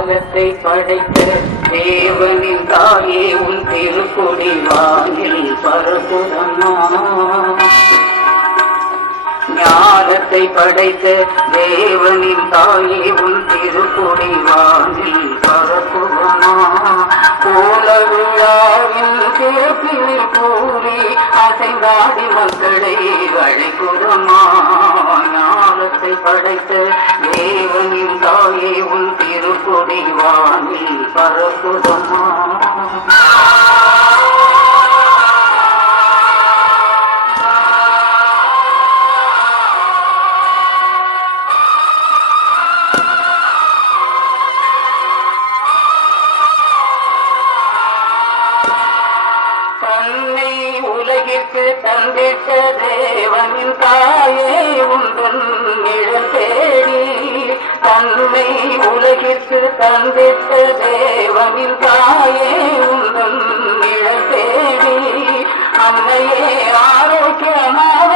ஞானத்தை படைத்த தேவனின் தாயே உன் திருக்குடி வானில் பரப்புதம்மா. ஞானத்தை படைத்த தேவனின் தாயே உன் திருக்குடி வானில் பரப்புதம்மா. கோல விழாவில் கேப்பில் கூறி அசைந்தாடி மக்களை அழைக்குதம்மா. ஞானத்தை படைத்த தேவனின் தாயே உன் திருக்குடி வானில் பரப்புதம்மா. தன்னை உலகிற்கு தந்திட்ட தேவனின் தாயே உந்தன் நிழல் தேடி. தன்னை உலகிற்கு தந்திட்ட தேவனின் தாயே உந்தன் நிழல் தேடி. அன்னையே ஆரோக்கியமாக